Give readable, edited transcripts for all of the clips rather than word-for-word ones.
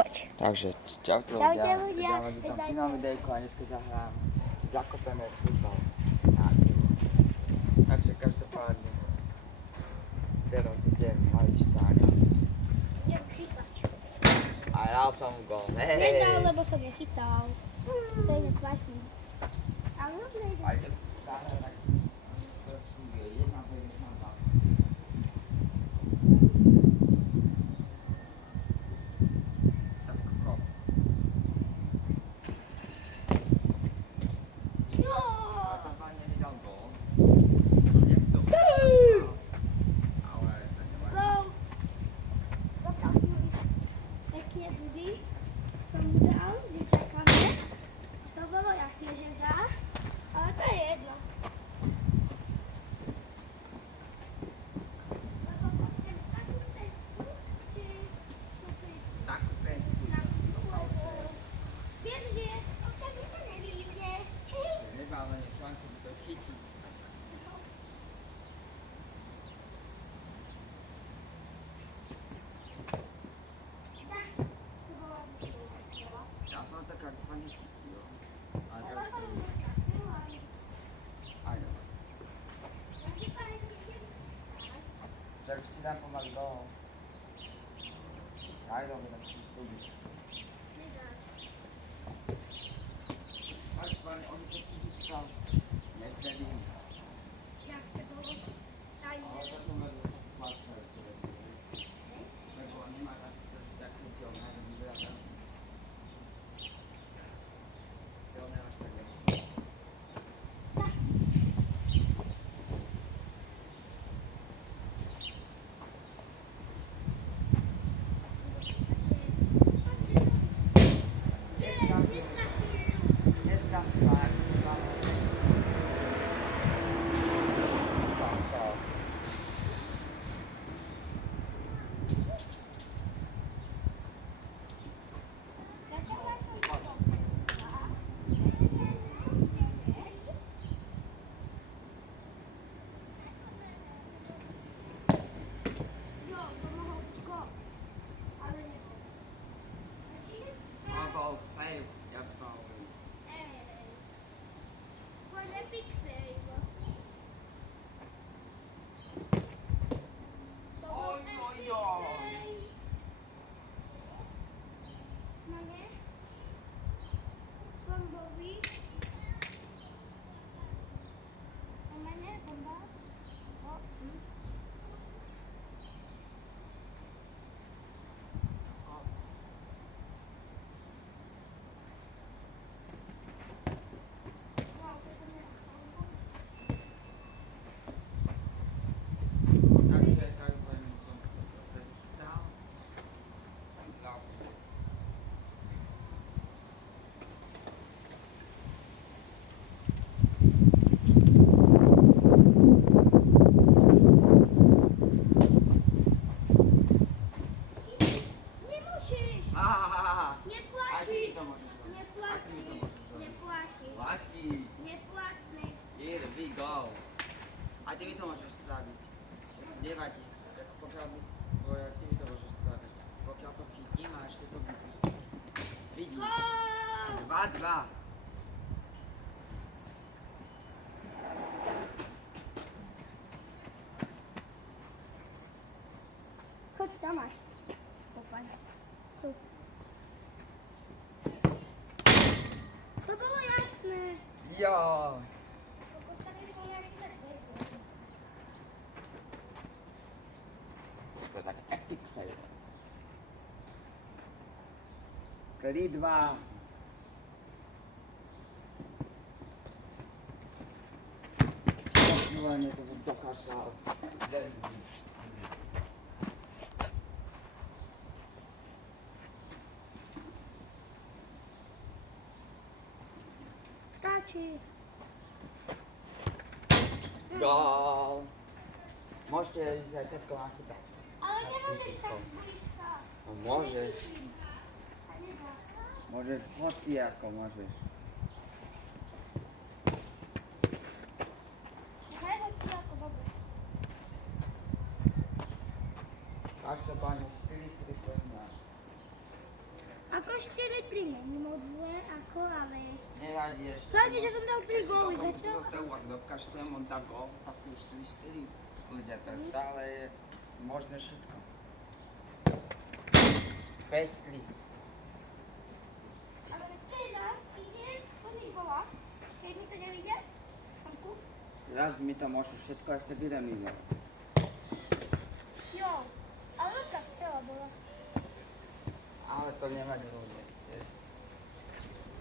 Poď. Takže čaute Čaute, ľudia, ľudia. ideme do tam finálne videjko a dneska zahrám, si zakopeme futbal. Takže každopádne, teraz idem maliť Cáňa Idem chytať. a dal som gól. Nedal, lebo som nechytal. To je neplatí. Ale už nejde. A idem Cáňa tak trošku je 1-2, 1-2. Tak kop. Každopádne nedal gól. Idem do ale to nevadí. Gol. Pekne budí. Som mu dal, nečakáme. To bolo jasné, že dá. Ale to je jedno. Lebo potom takú cestu, či Takú pecku. viem, že občas mi to nevyjde. Nebal na ne šancu to chytiť. Ja som to každopádne chytil. Ale teraz to aj dobre. Čak už ti dám pomaly dlho. Aj dobre, tak si súdiš. Každopádne oni to chytil. Nevtedy. Ale to som vedel, že to sladké je to vedel. Lebo on nemá taký silné, že by veľa tam. Silné až tak je. Netrafila, jak to máme. To bol save, jak sa hovorí. Oj, oj, oj. Takže tak poviem, som to zase chytal. Nemôžeš! Hahaha. A ty mi Neplatí! to môžeš robiť. A ty mi to Neplatí! môžeš robiť. Neplatí! Lucky. Neplatné! Here we go. A ty mi to môžeš spraviť. Nevadí. Tak pokiaľ mi tvoje, ty mi to môžeš spraviť. Pokiaľ to chytím a ešte to vypustím. Vidíš? Gól! 2-2. Choď tam máš. Popaň. Tu. To bolo jasné. Jo. Postavili sme nejaké To je tak epic save. 3-2. Počúvanie to som dokážal. Stačí. Gól. Môžete ísť aj tetko nachytať. Ale nemôžeš tak blízka. No môžeš. Sa nedá. Môžeš hoci ako môžeš. Hej, hoď si ako dobre. Každopádne 4-3 pre mňa. Ako 4 plyne, moc zle, ako, ale... Nevadí ešte. Hlavne, že som dal 3 góly, za čo? Zase ak dokážem, on dá gól, tak už 4-4 ľudia, to stále je možné všetko. 5-3. Ale teraz ide, pozri gola. Keď mi to nevíde, som tu. Raz mi to môže všetko ešte vyremizovať. Jo, ale veľká strela bola. Ale to nevadí ľudia.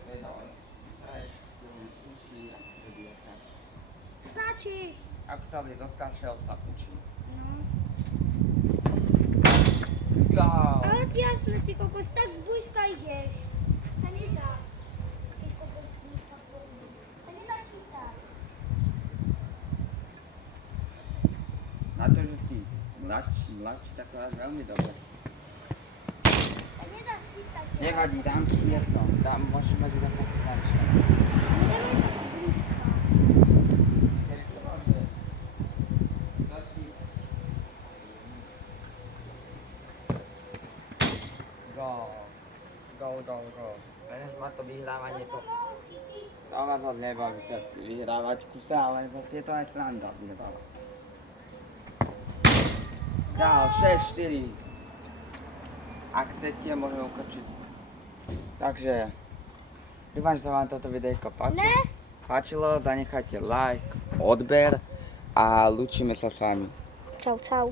Vedal, učí, ako to bude tak. Stačí. Ako sa bude dostať, sa učí. No. Gól! Ale jasne, ty kokos, tak zblízka ideš. Sa nedá. Ty kokos, zblízka pôjdu. Sa nedá čítať. Na to, že si mladší, tak to dáš veľmi dobre. Sa nedá čítať. Nevadí, dám ti jedno. Môžeš mať jeden pokutančný. Nedá tak zblízka. Gól. Lenže má to vyhrávanie to. To ma zase nebaví tak vyhrávať kuse, ale je to aj sranda vyhrávať. Gól, 6-4. Ak chcete, môžeme ukončiť. Takže, dúfam, že sa vám toto videjko páčilo, zanechajte like, odber a lúčime sa s vami. Čau, čau.